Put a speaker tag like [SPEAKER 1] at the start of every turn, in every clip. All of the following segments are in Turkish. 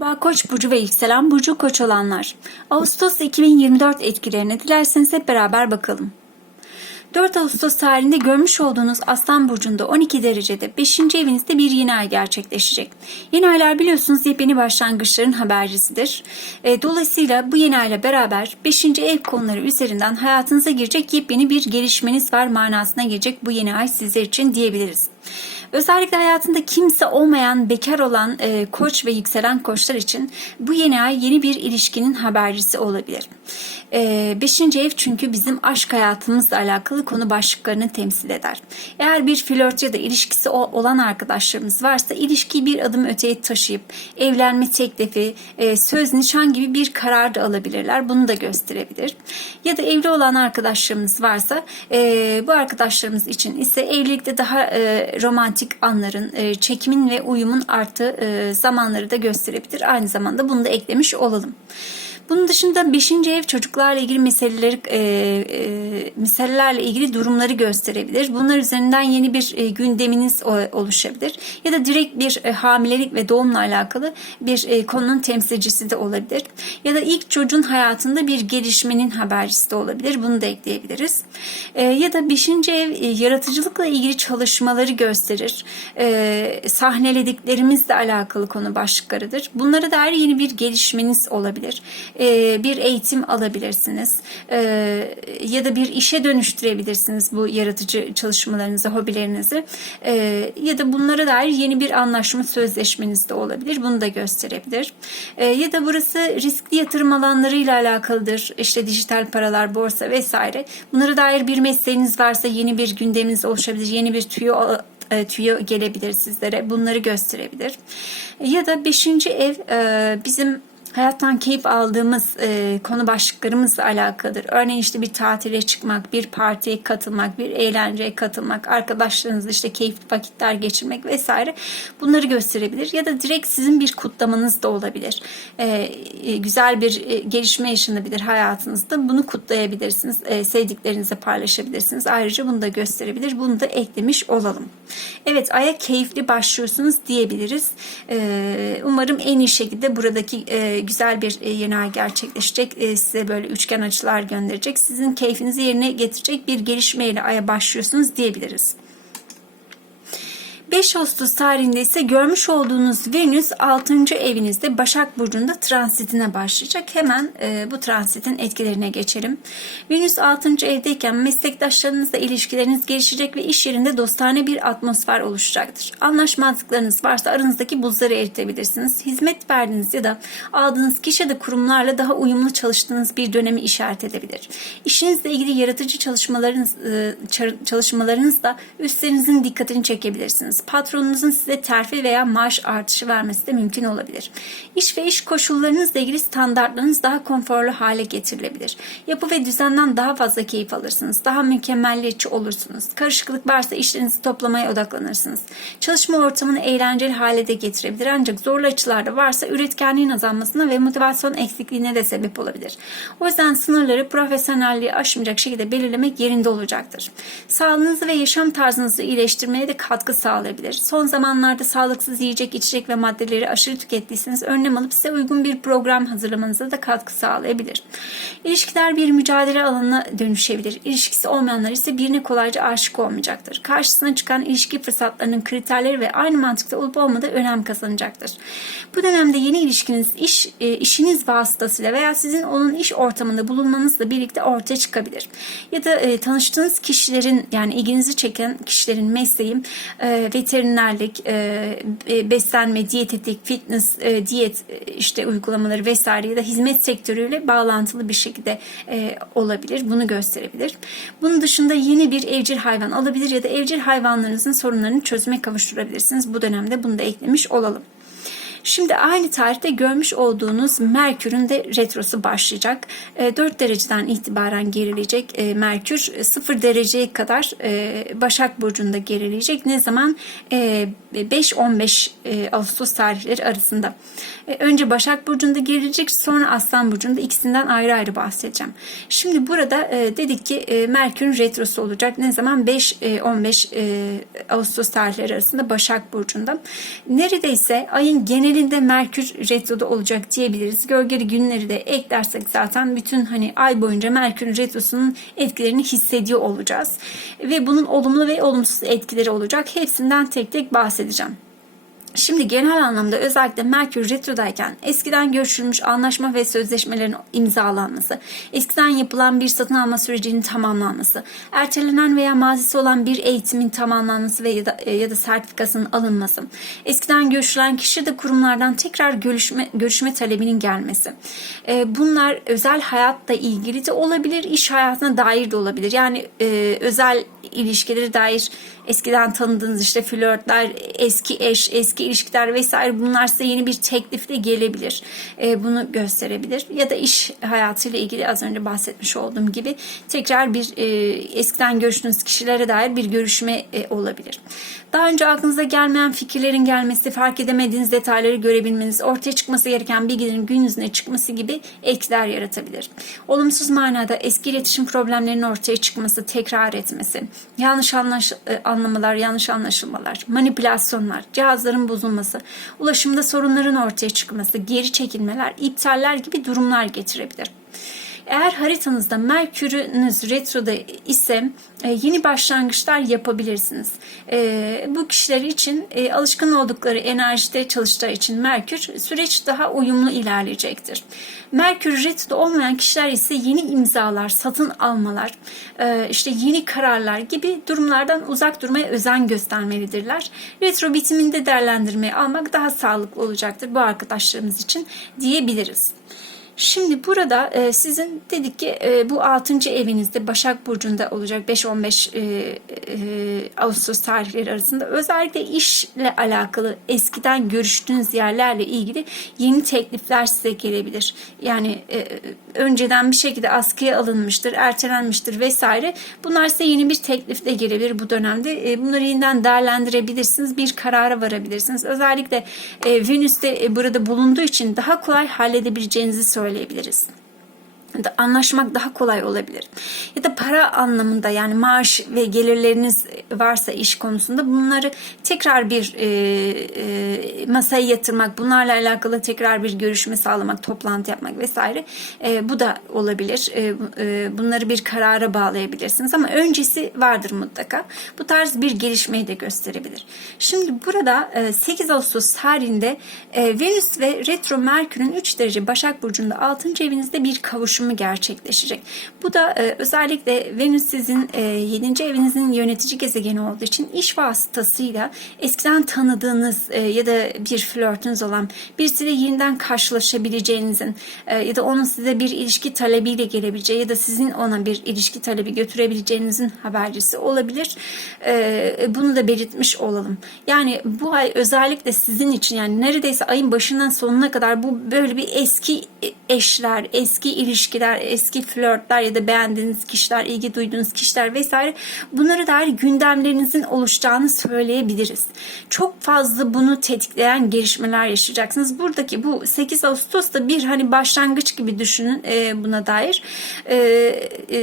[SPEAKER 1] Merhaba Koç burcu ve yükselen burcu Koç olanlar. Ağustos 2024 etkilerine dilerseniz hep beraber bakalım. 4 Ağustos tarihinde görmüş olduğunuz Aslan Burcu'nda 12 derecede 5. evinizde bir yeni ay gerçekleşecek. Yeni aylar biliyorsunuz yepyeni başlangıçların habercisidir. E, dolayısıyla bu yeni ayla beraber 5. ev konuları üzerinden hayatınıza girecek yepyeni bir gelişmeniz var manasına gelecek bu yeni ay sizler için diyebiliriz. Özellikle hayatında kimse olmayan, bekar olan e, koç ve yükselen koçlar için bu yeni ay yeni bir ilişkinin habercisi olabilir. E, beşinci ev çünkü bizim aşk hayatımızla alakalı konu başlıklarını temsil eder. Eğer bir flört ya da ilişkisi olan arkadaşlarımız varsa ilişkiyi bir adım öteye taşıyıp evlenme teklifi, e, söz, nişan gibi bir karar da alabilirler. Bunu da gösterebilir. Ya da evli olan arkadaşlarımız varsa e, bu arkadaşlarımız için ise evlilikte daha e, romantik anların, e, çekimin ve uyumun arttığı e, zamanları da gösterebilir. Aynı zamanda bunu da eklemiş olalım. Bunun dışında 5. ev çocuklarla ilgili meseleleri e, e, meselelerle ilgili durumları gösterebilir. Bunlar üzerinden yeni bir e, gündeminiz oluşabilir. Ya da direkt bir e, hamilelik ve doğumla alakalı bir e, konunun temsilcisi de olabilir. Ya da ilk çocuğun hayatında bir gelişmenin habercisi de olabilir. Bunu da ekleyebiliriz. E, ya da 5. ev e, yaratıcılıkla ilgili çalışmaları gösterir. E, sahnelediklerimizle alakalı konu başlıklarıdır. Bunlara dair yeni bir gelişmeniz olabilir. E, bir eğitim alabilirsiniz. E, ya da bir işe dönüştürebilirsiniz bu yaratıcı çalışmalarınızı, hobilerinizi. E, ya da bunlara dair yeni bir anlaşma sözleşmeniz de olabilir. Bunu da gösterebilir. E, ya da burası riskli yatırım alanlarıyla alakalıdır. İşte dijital paralar, borsa vesaire. Bunlara dair bir mesleğiniz varsa yeni bir gündeminiz oluşabilir. Yeni bir tüyo e, tüyo gelebilir sizlere. Bunları gösterebilir. Ya da beşinci ev e, bizim hayattan keyif aldığımız e, konu başlıklarımızla alakalıdır. Örneğin işte bir tatile çıkmak, bir partiye katılmak, bir eğlenceye katılmak, arkadaşlarınızla işte keyifli vakitler geçirmek vesaire bunları gösterebilir. Ya da direkt sizin bir kutlamanız da olabilir. E, e, güzel bir e, gelişme yaşanabilir hayatınızda. Bunu kutlayabilirsiniz. E, sevdiklerinizle paylaşabilirsiniz. Ayrıca bunu da gösterebilir. Bunu da eklemiş olalım. Evet aya keyifli başlıyorsunuz diyebiliriz. E, umarım en iyi şekilde buradaki e, güzel bir e, yeni ay gerçekleşecek. E, size böyle üçgen açılar gönderecek. Sizin keyfinizi yerine getirecek bir gelişmeyle aya başlıyorsunuz diyebiliriz. 5 Ağustos tarihinde ise görmüş olduğunuz Venüs 6. evinizde Başak Burcu'nda transitine başlayacak. Hemen e, bu transitin etkilerine geçelim. Venüs 6. evdeyken meslektaşlarınızla ilişkileriniz gelişecek ve iş yerinde dostane bir atmosfer oluşacaktır. Anlaşmazlıklarınız varsa aranızdaki buzları eritebilirsiniz. Hizmet verdiğiniz ya da aldığınız kişi ya kurumlarla daha uyumlu çalıştığınız bir dönemi işaret edebilir. İşinizle ilgili yaratıcı çalışmalarınız e, çalışmalarınızla üstlerinizin dikkatini çekebilirsiniz. Patronunuzun size terfi veya maaş artışı vermesi de mümkün olabilir. İş ve iş koşullarınızla ilgili standartlarınız daha konforlu hale getirilebilir. Yapı ve düzenden daha fazla keyif alırsınız. Daha mükemmelliyetçi olursunuz. Karışıklık varsa işlerinizi toplamaya odaklanırsınız. Çalışma ortamını eğlenceli hale de getirebilir ancak zorlu açılarda varsa üretkenliğin azalmasına ve motivasyon eksikliğine de sebep olabilir. O yüzden sınırları profesyonelliği aşmayacak şekilde belirlemek yerinde olacaktır. Sağlığınızı ve yaşam tarzınızı iyileştirmeye de katkı sağlayabilir. Son zamanlarda sağlıksız yiyecek, içecek ve maddeleri aşırı tükettiyseniz önlem alıp size uygun bir program hazırlamanıza da katkı sağlayabilir. İlişkiler bir mücadele alanına dönüşebilir. İlişkisi olmayanlar ise birine kolayca aşık olmayacaktır. Karşısına çıkan ilişki fırsatlarının kriterleri ve aynı mantıkta olup olmadığı önem kazanacaktır. Bu dönemde yeni ilişkiniz iş e, işiniz vasıtasıyla veya sizin onun iş ortamında bulunmanızla birlikte ortaya çıkabilir. Ya da e, tanıştığınız kişilerin yani ilginizi çeken kişilerin mesleği e, veterinerlik, e, e, beslenme, diyetetik, fitness, e, diyet e, işte uygulamaları vesaire ya da hizmet sektörüyle bağlantılı bir şekilde e, olabilir. Bunu gösterebilir. Bunun dışında yeni bir evcil hayvan alabilir ya da evcil hayvanlarınızın sorunlarını çözüme kavuşturabilirsiniz. Bu dönemde bunu da eklemiş olalım. Şimdi aynı tarihte görmüş olduğunuz Merkür'ün de retrosu başlayacak. E, 4 dereceden itibaren gerileyecek e, Merkür 0 dereceye kadar e, Başak Burcu'nda gerileyecek. Ne zaman? E, 5-15 e, Ağustos tarihleri arasında. E, önce Başak Burcu'nda gerileyecek sonra Aslan Burcu'nda ikisinden ayrı ayrı bahsedeceğim. Şimdi burada e, dedik ki e, Merkür'ün retrosu olacak. Ne zaman? 5-15 e, Ağustos tarihleri arasında Başak Burcu'nda. Neredeyse ayın geneli genelinde Merkür retroda olacak diyebiliriz. Gölgeli günleri de eklersek zaten bütün hani ay boyunca Merkür retrosunun etkilerini hissediyor olacağız. Ve bunun olumlu ve olumsuz etkileri olacak. Hepsinden tek tek bahsedeceğim. Şimdi genel anlamda özellikle Merkür Retro'dayken eskiden görüşülmüş anlaşma ve sözleşmelerin imzalanması, eskiden yapılan bir satın alma sürecinin tamamlanması, ertelenen veya mazisi olan bir eğitimin tamamlanması ve ya da, e, ya da sertifikasının alınması, eskiden görüşülen kişi de kurumlardan tekrar görüşme, görüşme talebinin gelmesi. E, Bunlar özel hayatla ilgili de olabilir, iş hayatına dair de olabilir. Yani e, özel ilişkileri dair eskiden tanıdığınız işte flörtler, eski eş, eski ilişkiler vesaire bunlar size yeni bir teklifle gelebilir. E, bunu gösterebilir. Ya da iş hayatıyla ilgili az önce bahsetmiş olduğum gibi tekrar bir e, eskiden görüştüğünüz kişilere dair bir görüşme e, olabilir. Daha önce aklınıza gelmeyen fikirlerin gelmesi, fark edemediğiniz detayları görebilmeniz, ortaya çıkması gereken bilgilerin gün yüzüne çıkması gibi etkiler yaratabilir. Olumsuz manada eski iletişim problemlerinin ortaya çıkması, tekrar etmesi, yanlış anlaş e, anlamalar, yanlış anlaşılmalar, manipülasyonlar, cihazların bozulması, ulaşımda sorunların ortaya çıkması, geri çekilmeler, iptaller gibi durumlar getirebilir. Eğer haritanızda Merkür'ünüz retroda ise e, yeni başlangıçlar yapabilirsiniz. E, bu kişiler için e, alışkın oldukları enerjide çalıştığı için Merkür süreç daha uyumlu ilerleyecektir. Merkür retroda olmayan kişiler ise yeni imzalar, satın almalar, işte yeni kararlar gibi durumlardan uzak durmaya özen göstermelidirler. Retro bitiminde değerlendirmeyi almak daha sağlıklı olacaktır bu arkadaşlarımız için diyebiliriz. Şimdi burada e, sizin dedik ki e, bu 6. evinizde Başak Burcu'nda olacak 5-15 e, e, Ağustos tarihleri arasında özellikle işle alakalı eskiden görüştüğünüz yerlerle ilgili yeni teklifler size gelebilir. Yani e, önceden bir şekilde askıya alınmıştır, ertelenmiştir vesaire. Bunlar size yeni bir teklifle gelebilir bu dönemde. E, bunları yeniden değerlendirebilirsiniz, bir karara varabilirsiniz. Özellikle e, Venüs'te e, burada bulunduğu için daha kolay halledebileceğinizi söylüyorum söyleyebiliriz anlaşmak daha kolay olabilir. Ya da para anlamında yani maaş ve gelirleriniz varsa iş konusunda bunları tekrar bir e, e, masaya yatırmak, bunlarla alakalı tekrar bir görüşme sağlamak, toplantı yapmak vesaire e, bu da olabilir. E, e, bunları bir karara bağlayabilirsiniz ama öncesi vardır mutlaka. Bu tarz bir gelişmeyi de gösterebilir. Şimdi burada e, 8 Ağustos tarihinde e, Venüs ve Retro Merkür'ün 3 derece Başak Burcu'nda 6. evinizde bir kavuşum dönüşümü gerçekleşecek. Bu da e, özellikle Venüs sizin e, 7. evinizin yönetici gezegeni olduğu için iş vasıtasıyla eskiden tanıdığınız e, ya da bir flörtünüz olan birisiyle yeniden karşılaşabileceğinizin e, ya da onun size bir ilişki talebiyle gelebileceği ya da sizin ona bir ilişki talebi götürebileceğinizin habercisi olabilir. E, bunu da belirtmiş olalım. Yani bu ay özellikle sizin için yani neredeyse ayın başından sonuna kadar bu böyle bir eski eşler, eski ilişki ilişkiler, eski flörtler ya da beğendiğiniz kişiler, ilgi duyduğunuz kişiler vesaire bunlara dair gündemlerinizin oluşacağını söyleyebiliriz. Çok fazla bunu tetikleyen gelişmeler yaşayacaksınız. Buradaki bu 8 Ağustos'ta bir hani başlangıç gibi düşünün e, buna dair. E, e,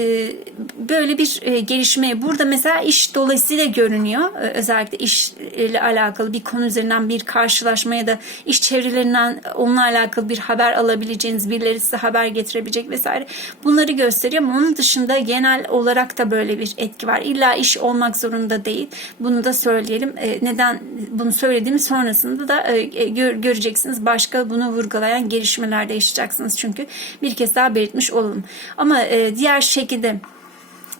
[SPEAKER 1] böyle bir e, gelişmeye burada mesela iş dolayısıyla görünüyor. E, özellikle iş ile alakalı bir konu üzerinden bir karşılaşma da iş çevrelerinden onunla alakalı bir haber alabileceğiniz birileri size haber getirebilecek vesaire vesaire bunları gösteriyor ama onun dışında genel olarak da böyle bir etki var. İlla iş olmak zorunda değil. Bunu da söyleyelim. E, neden bunu söylediğimi sonrasında da e, e, göreceksiniz. Başka bunu vurgulayan gelişmelerde yaşayacaksınız çünkü bir kez daha belirtmiş olalım. Ama diğer şekilde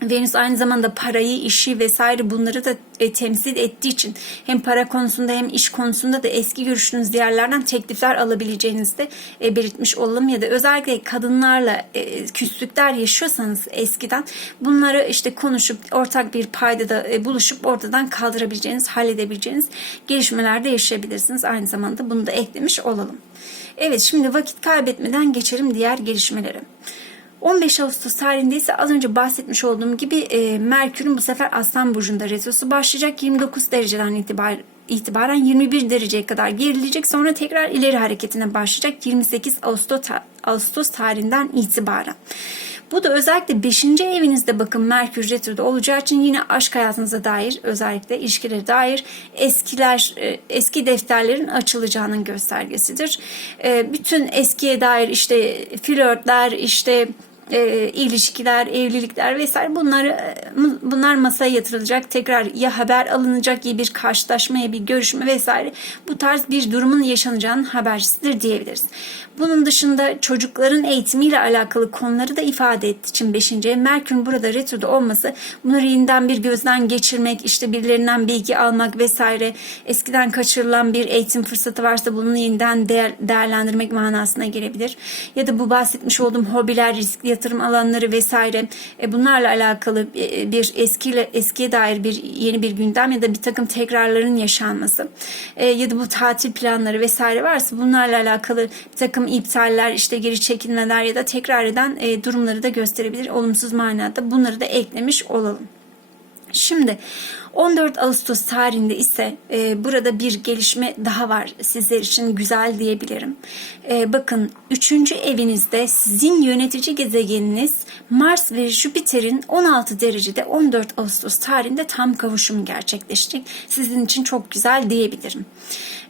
[SPEAKER 1] Venüs aynı zamanda parayı, işi vesaire bunları da e, temsil ettiği için hem para konusunda hem iş konusunda da eski görüştüğünüz diğerlerden teklifler alabileceğinizi de e, belirtmiş olalım. Ya da özellikle kadınlarla e, küslükler yaşıyorsanız eskiden bunları işte konuşup ortak bir paydada e, buluşup ortadan kaldırabileceğiniz, halledebileceğiniz gelişmelerde yaşayabilirsiniz. Aynı zamanda bunu da eklemiş olalım. Evet şimdi vakit kaybetmeden geçelim diğer gelişmelere. 15 Ağustos tarihinde ise az önce bahsetmiş olduğum gibi e, Merkür'ün bu sefer Aslan Burcu'nda retrosu başlayacak. 29 dereceden itibar, itibaren 21 dereceye kadar gerilecek. Sonra tekrar ileri hareketine başlayacak 28 Ağustos, Ağustos tarihinden itibaren. Bu da özellikle 5. evinizde bakın Merkür Retro'da olacağı için yine aşk hayatınıza dair özellikle ilişkilere dair eskiler e, eski defterlerin açılacağının göstergesidir. E, bütün eskiye dair işte flörtler işte e, ilişkiler, evlilikler vesaire bunları e, bunlar masaya yatırılacak. Tekrar ya haber alınacak ya bir karşılaşmaya bir görüşme vesaire bu tarz bir durumun yaşanacağının habercisidir diyebiliriz. Bunun dışında çocukların eğitimiyle alakalı konuları da ifade ettiği için 5. ev Merkür'ün burada retroda olması bunları yeniden bir gözden geçirmek, işte birilerinden bilgi almak vesaire eskiden kaçırılan bir eğitim fırsatı varsa bunu yeniden değer, değerlendirmek manasına gelebilir. Ya da bu bahsetmiş olduğum hobiler, riskli yatırım alanları vesaire e, bunlarla alakalı e, bir eskiyle eskiye dair bir yeni bir gündem ya da bir takım tekrarların yaşanması e, ya da bu tatil planları vesaire varsa bunlarla alakalı bir takım iptaller işte geri çekilmeler ya da tekrar eden e, durumları da gösterebilir olumsuz manada bunları da eklemiş olalım. Şimdi 14 Ağustos tarihinde ise e, burada bir gelişme daha var sizler için güzel diyebilirim. E, bakın 3. evinizde sizin yönetici gezegeniniz Mars ve Jüpiter'in 16 derecede 14 Ağustos tarihinde tam kavuşumu gerçekleşecek. Sizin için çok güzel diyebilirim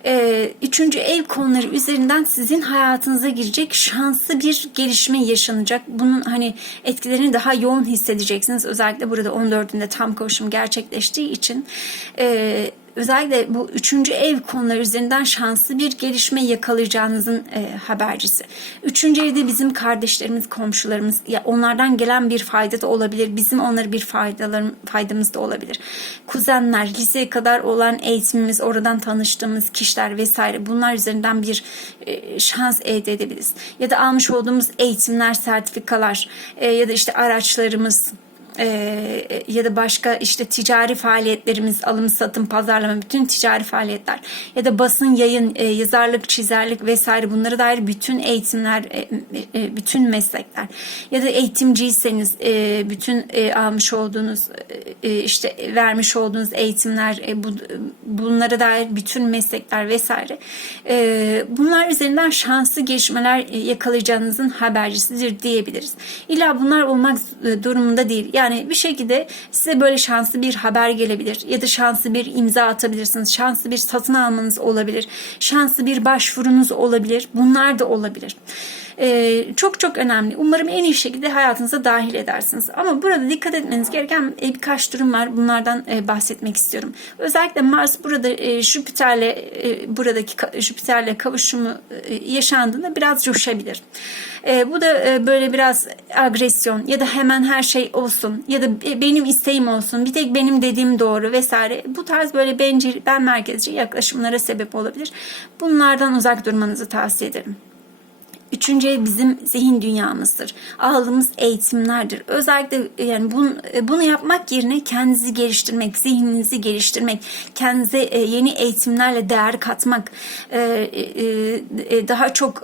[SPEAKER 1] e, üçüncü ev konuları üzerinden sizin hayatınıza girecek şanslı bir gelişme yaşanacak. Bunun hani etkilerini daha yoğun hissedeceksiniz. Özellikle burada 14'ünde tam kavuşum gerçekleştiği için e, özellikle bu üçüncü ev konuları üzerinden şanslı bir gelişme yakalayacağınızın e, habercisi. Üçüncü evde bizim kardeşlerimiz, komşularımız, ya onlardan gelen bir fayda da olabilir. Bizim onlara bir faydalarım, faydamız da olabilir. Kuzenler, liseye kadar olan eğitimimiz, oradan tanıştığımız kişiler vesaire bunlar üzerinden bir e, şans elde edebiliriz. Ya da almış olduğumuz eğitimler, sertifikalar e, ya da işte araçlarımız, e, ya da başka işte ticari faaliyetlerimiz, alım satım, pazarlama, bütün ticari faaliyetler ya da basın, yayın, e, yazarlık, çizerlik vesaire bunlara dair bütün eğitimler, e, e, bütün meslekler ya da eğitimciyseniz e, bütün e, almış olduğunuz e, işte vermiş olduğunuz eğitimler, e, bu, bunlara dair bütün meslekler vesaire e, bunlar üzerinden şanslı gelişmeler e, yakalayacağınızın habercisidir diyebiliriz. İlla bunlar olmak e, durumunda değil. Yani yani bir şekilde size böyle şanslı bir haber gelebilir ya da şanslı bir imza atabilirsiniz. Şanslı bir satın almanız olabilir. Şanslı bir başvurunuz olabilir. Bunlar da olabilir. Ee, çok çok önemli. Umarım en iyi şekilde hayatınıza dahil edersiniz. Ama burada dikkat etmeniz gereken e, birkaç durum var. Bunlardan e, bahsetmek istiyorum. Özellikle Mars burada e, Jüpiter'le e, buradaki Jüpiter'le kavuşumu e, yaşandığında biraz coşabilir. Bu da böyle biraz agresyon ya da hemen her şey olsun ya da benim isteğim olsun bir tek benim dediğim doğru vesaire. Bu tarz böyle bencil, ben merkezci yaklaşımlara sebep olabilir. Bunlardan uzak durmanızı tavsiye ederim. Üçüncü ev bizim zihin dünyamızdır. Aldığımız eğitimlerdir. Özellikle yani bunu, bunu yapmak yerine kendinizi geliştirmek, zihninizi geliştirmek, kendinize e, yeni eğitimlerle değer katmak, e, e, daha çok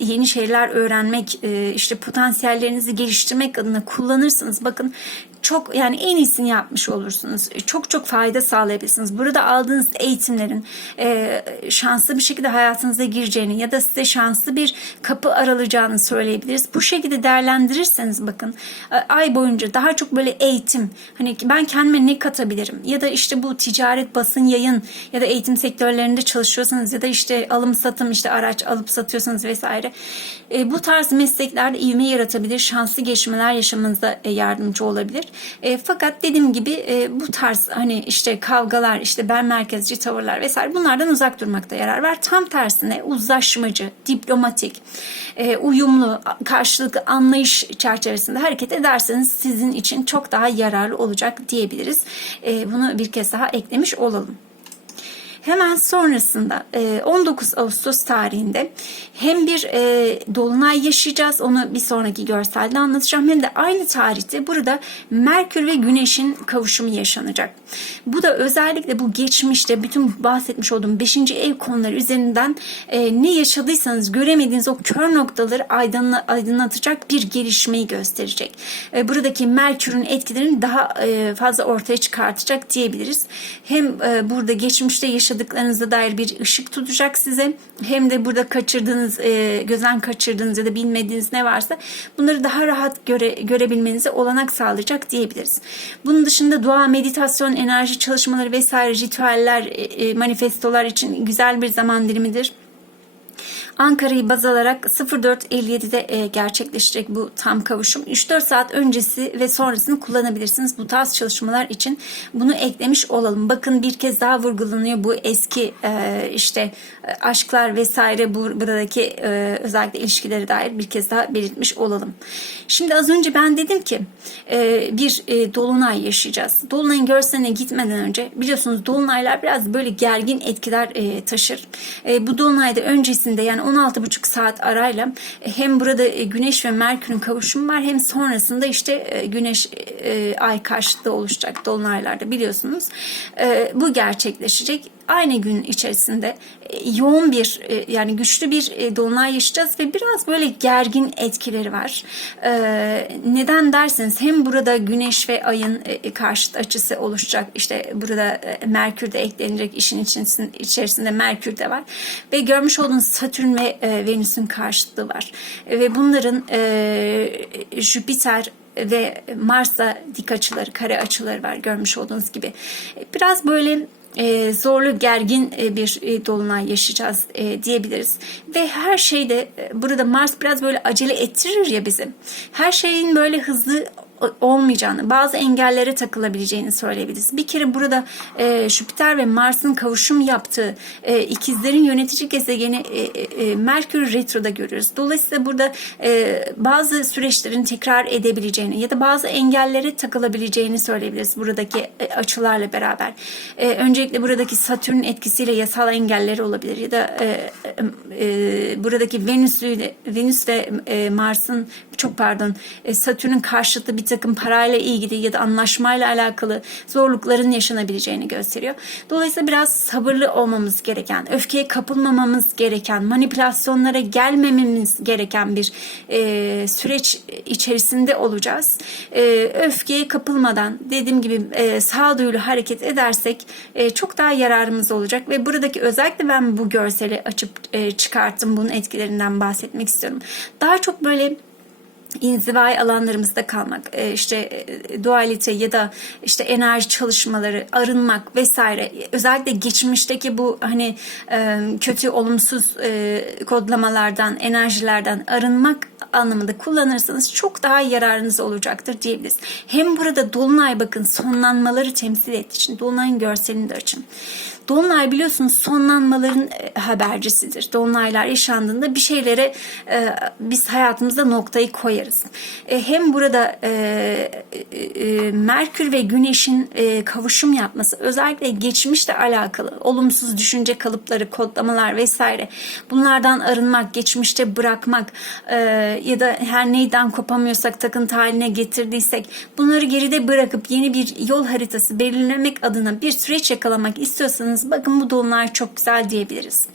[SPEAKER 1] yeni şeyler öğrenmek, işte potansiyellerinizi geliştirmek adına kullanırsınız. Bakın çok yani en iyisini yapmış olursunuz. Çok çok fayda sağlayabilirsiniz. Burada aldığınız eğitimlerin e, şanslı bir şekilde hayatınıza gireceğini ya da size şanslı bir kapı aralayacağını söyleyebiliriz. Bu şekilde değerlendirirseniz bakın e, ay boyunca daha çok böyle eğitim hani ben kendime ne katabilirim ya da işte bu ticaret, basın, yayın ya da eğitim sektörlerinde çalışıyorsanız ya da işte alım satım işte araç alıp satıyorsanız vesaire e, bu tarz mesleklerde ivme yaratabilir, şanslı gelişmeler yaşamanıza e, yardımcı olabilir. E, fakat dediğim gibi e, bu tarz hani işte kavgalar, işte ben merkezci tavırlar vesaire bunlardan uzak durmakta yarar var. Tam tersine uzlaşmacı, diplomatik, e, uyumlu, karşılıklı anlayış çerçevesinde hareket ederseniz sizin için çok daha yararlı olacak diyebiliriz. E, bunu bir kez daha eklemiş olalım. Hemen sonrasında 19 e, Ağustos tarihinde hem bir e, dolunay yaşayacağız onu bir sonraki görselde anlatacağım hem de aynı tarihte burada Merkür ve Güneş'in kavuşumu yaşanacak. Bu da özellikle bu geçmişte bütün bahsetmiş olduğum 5. ev konuları üzerinden e, ne yaşadıysanız göremediğiniz o kör noktaları aydınlatacak bir gelişmeyi gösterecek. Buradaki Merkür'ün etkilerini daha fazla ortaya çıkartacak diyebiliriz. Hem burada geçmişte yaşadığımız yaşadıklarınıza dair bir ışık tutacak size. Hem de burada kaçırdığınız, e, gözden kaçırdığınız ya da bilmediğiniz ne varsa bunları daha rahat göre, görebilmenize olanak sağlayacak diyebiliriz. Bunun dışında dua, meditasyon, enerji çalışmaları vesaire ritüeller, e, e, manifestolar için güzel bir zaman dilimidir. Ankara'yı baz alarak 04.57'de e, gerçekleşecek bu tam kavuşum. 3-4 saat öncesi ve sonrasını kullanabilirsiniz. Bu tarz çalışmalar için bunu eklemiş olalım. Bakın bir kez daha vurgulanıyor bu eski e, işte e, aşklar vesaire bu, buradaki özellikle ilişkilere dair bir kez daha belirtmiş olalım. Şimdi az önce ben dedim ki bir dolunay yaşayacağız. Dolunayın görseline gitmeden önce biliyorsunuz dolunaylar biraz böyle gergin etkiler taşır. Bu dolunayda öncesinde yani 16,5 saat arayla e, hem burada e, Güneş ve Merkür'ün kavuşumu var hem sonrasında işte e, Güneş ay karşıtlığı oluşacak dolunaylarda biliyorsunuz. Bu gerçekleşecek aynı gün içerisinde yoğun bir yani güçlü bir dolunay yaşayacağız ve biraz böyle gergin etkileri var. Neden derseniz hem burada güneş ve ayın karşıt açısı oluşacak. İşte burada Merkür de eklenecek işin içerisinde Merkür de var. Ve görmüş olduğunuz Satürn ve Venüs'ün karşıtlığı var. Ve bunların Jüpiter ve Mars'la dik açıları, kare açıları var görmüş olduğunuz gibi. Biraz böyle e, zorlu gergin e, bir e, dolunay yaşayacağız e, diyebiliriz. Ve her şeyde e, burada Mars biraz böyle acele ettirir ya bizi. Her şeyin böyle hızlı olmayacağını, bazı engellere takılabileceğini söyleyebiliriz. Bir kere burada e, Jüpiter ve Mars'ın kavuşum yaptığı e, ikizlerin yönetici gezegeni e, e, Merkür Retro'da görüyoruz. Dolayısıyla burada e, bazı süreçlerin tekrar edebileceğini ya da bazı engellere takılabileceğini söyleyebiliriz buradaki e, açılarla beraber. E, öncelikle buradaki Satürn etkisiyle yasal engelleri olabilir ya da e, e, buradaki Venüs Venüs ve e, Mars'ın çok pardon e, Satürn'ün karşıtı bir takım parayla ilgili ya da anlaşmayla alakalı zorlukların yaşanabileceğini gösteriyor. Dolayısıyla biraz sabırlı olmamız gereken, öfkeye kapılmamamız gereken, manipülasyonlara gelmememiz gereken bir e, süreç içerisinde olacağız. E, öfkeye kapılmadan dediğim gibi e, sağduyulu hareket edersek e, çok daha yararımız olacak ve buradaki özellikle ben bu görseli açıp e, çıkarttım bunun etkilerinden bahsetmek istiyorum. Daha çok böyle inzivai alanlarımızda kalmak, e, işte e, dualite ya da işte enerji çalışmaları, arınmak vesaire. Özellikle geçmişteki bu hani e, kötü olumsuz kodlamalardan, enerjilerden arınmak anlamında kullanırsanız çok daha yararınız olacaktır diyebiliriz. Hem burada dolunay bakın sonlanmaları temsil ettiği için dolunayın görselini de açın. Dolunay biliyorsunuz sonlanmaların e, habercisidir. Dolunaylar yaşandığında bir şeylere e, biz hayatımızda noktayı koyarız. E, hem burada e, e, e, Merkür ve Güneş'in e, kavuşum yapması özellikle geçmişle alakalı olumsuz düşünce kalıpları, kodlamalar vesaire bunlardan arınmak, geçmişte bırakmak e, ya da her neyden kopamıyorsak takıntı haline getirdiysek bunları geride bırakıp yeni bir yol haritası belirlemek adına bir süreç yakalamak istiyorsanız bakarsanız bakın bu dolunay çok güzel diyebiliriz.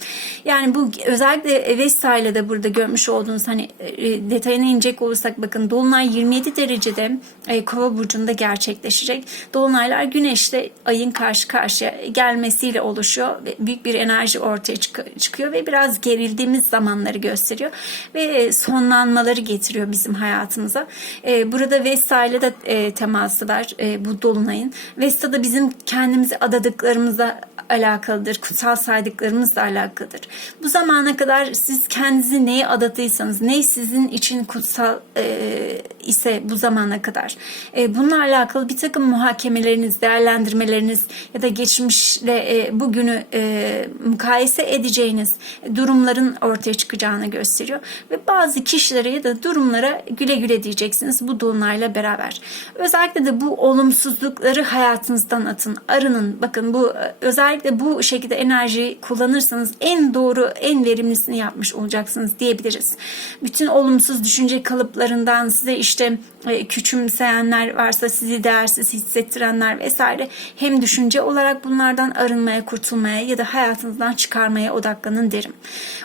[SPEAKER 1] Yani bu özellikle Vesta'yla da burada görmüş olduğunuz hani e, detayına inecek olursak bakın dolunay 27 derecede e, kova burcunda gerçekleşecek. Dolunaylar güneşle ayın karşı karşıya gelmesiyle oluşuyor. Büyük bir enerji ortaya çık- çıkıyor ve biraz gerildiğimiz zamanları gösteriyor ve sonlanmaları getiriyor bizim hayatımıza. E, burada Vesta ile de e, teması var e, bu dolunayın. Vesta da bizim kendimizi adadıklarımıza alakalıdır. Kutsal saydıklarımızla alakalıdır. Bu zamana kadar siz kendinizi neye adadıysanız, ne sizin için kutsal e, ise bu zamana kadar. E, bununla alakalı bir takım muhakemeleriniz, değerlendirmeleriniz ya da geçmişle e, bugünü e, mukayese edeceğiniz durumların ortaya çıkacağını gösteriyor. Ve bazı kişilere ya da durumlara güle güle diyeceksiniz bu dolunayla beraber. Özellikle de bu olumsuzlukları hayatınızdan atın, arının. Bakın bu e, özellikle bu şekilde enerjiyi kullanırsanız en doğru, en verimlisini yapmış olacaksınız diyebiliriz. Bütün olumsuz düşünce kalıplarından size işte işte e, küçümseyenler varsa sizi değersiz hissettirenler vesaire hem düşünce olarak bunlardan arınmaya, kurtulmaya ya da hayatınızdan çıkarmaya odaklanın derim.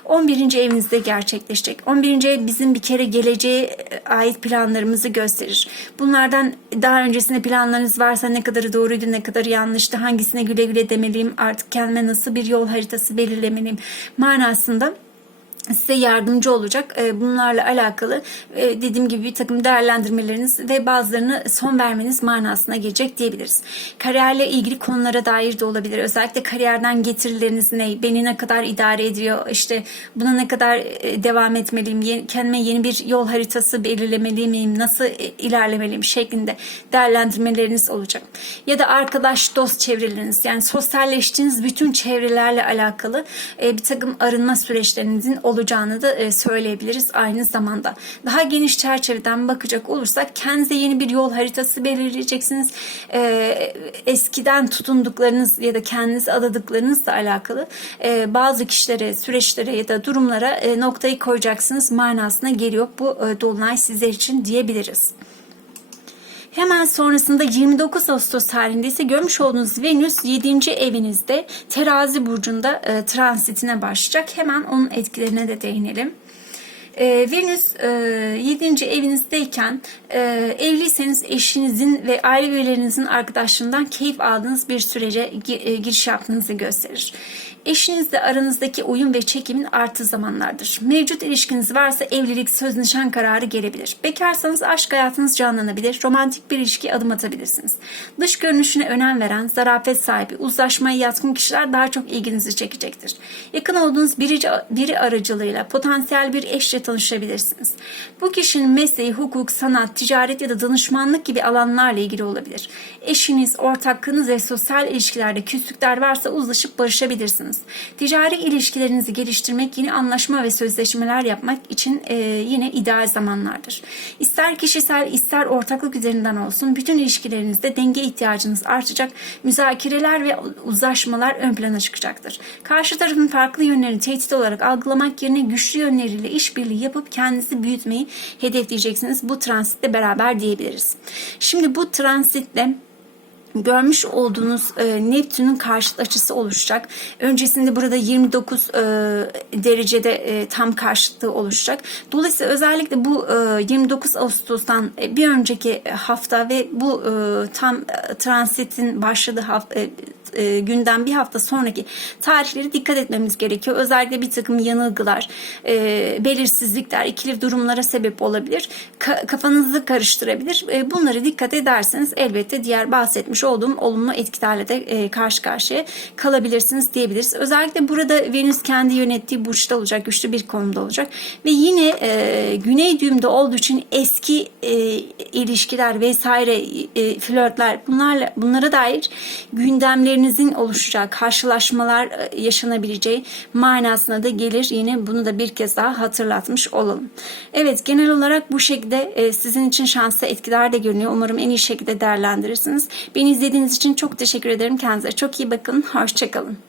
[SPEAKER 1] 11. evinizde gerçekleşecek. 11. ev bizim bir kere geleceğe ait planlarımızı gösterir. Bunlardan daha öncesinde planlarınız varsa ne kadarı doğruydu, ne kadarı yanlıştı, hangisine güle güle demeliyim, artık kendime nasıl bir yol haritası belirlemeliyim manasında size yardımcı olacak. Ee, Bunlarla alakalı e, dediğim gibi bir takım değerlendirmeleriniz ve bazılarını son vermeniz manasına gelecek diyebiliriz. Kariyerle ilgili konulara dair de olabilir. Özellikle kariyerden getirileriniz ne? Beni ne kadar idare ediyor? İşte buna ne kadar e, devam etmeliyim? Kendime yeni bir yol haritası belirlemeli miyim? Nasıl e, ilerlemeliyim? şeklinde değerlendirmeleriniz olacak. Ya da arkadaş, dost çevreleriniz yani sosyalleştiğiniz bütün çevrelerle alakalı bir takım arınma süreçlerinizin olacağını da e, söyleyebiliriz aynı zamanda. Daha geniş çerçeveden bakacak olursak kendinize yeni bir yol haritası belirleyeceksiniz. E, eskiden tutunduklarınız ya da kendinize adadıklarınızla alakalı e, bazı kişilere, süreçlere ya da durumlara noktayı koyacaksınız manasına geliyor bu dolunay sizler için diyebiliriz. Hemen sonrasında 29 Ağustos tarihinde ise görmüş olduğunuz Venüs 7. evinizde terazi burcunda e, transitine başlayacak. Hemen onun etkilerine de değinelim. E, Venüs e, 7. evinizdeyken e, evliyseniz eşinizin ve aile üyelerinizin arkadaşlığından keyif aldığınız bir sürece e, giriş yaptığınızı gösterir. Eşinizle aranızdaki uyum ve çekimin arttığı zamanlardır. Mevcut ilişkiniz varsa evlilik, söz, nişan kararı gelebilir. Bekarsanız aşk hayatınız canlanabilir, romantik bir ilişki adım atabilirsiniz. Dış görünüşüne önem veren, zarafet sahibi, uzlaşmaya yatkın kişiler daha çok ilginizi çekecektir. Yakın olduğunuz biri, biri aracılığıyla potansiyel bir eşle tanışabilirsiniz. Bu kişinin mesleği, hukuk, sanat, ticaret ya da danışmanlık gibi alanlarla ilgili olabilir. Eşiniz, ortaklığınız ve sosyal ilişkilerde küslükler varsa uzlaşıp barışabilirsiniz. Ticari ilişkilerinizi geliştirmek, yeni anlaşma ve sözleşmeler yapmak için e, yine ideal zamanlardır. İster kişisel ister ortaklık üzerinden olsun bütün ilişkilerinizde denge ihtiyacınız artacak, müzakereler ve uzlaşmalar ön plana çıkacaktır. Karşı tarafın farklı yönlerini tehdit olarak algılamak yerine güçlü yönleriyle işbirliği yapıp kendinizi büyütmeyi hedefleyeceksiniz. Bu transitle beraber diyebiliriz. Şimdi bu transitle görmüş olduğunuz e, Neptün'ün karşıt açısı oluşacak. Öncesinde burada 29 e, derecede e, tam karşıtlığı oluşacak. Dolayısıyla özellikle bu e, 29 Ağustos'tan e, bir önceki hafta ve bu e, tam e, transitin başladığı hafta e, e, günden bir hafta sonraki tarihleri dikkat etmemiz gerekiyor. Özellikle bir takım yanılgılar, e, belirsizlikler, ikili durumlara sebep olabilir. Ka- kafanızı karıştırabilir. E, bunları dikkat ederseniz elbette diğer bahsetmiş olduğum olumlu etkilerle de e, karşı karşıya kalabilirsiniz diyebiliriz. Özellikle burada Venüs kendi yönettiği burçta olacak, güçlü bir konumda olacak ve yine e, güney düğümde olduğu için eski e, ilişkiler vesaire e, flörtler bunlarla bunlara dair gündemlerinizin oluşacağı karşılaşmalar e, yaşanabileceği manasına da gelir. Yine bunu da bir kez daha hatırlatmış olalım. Evet genel olarak bu şekilde e, sizin için şanslı etkiler de görünüyor. Umarım en iyi şekilde değerlendirirsiniz. Beni izlediğiniz için çok teşekkür ederim. Kendinize çok iyi bakın. Hoşçakalın.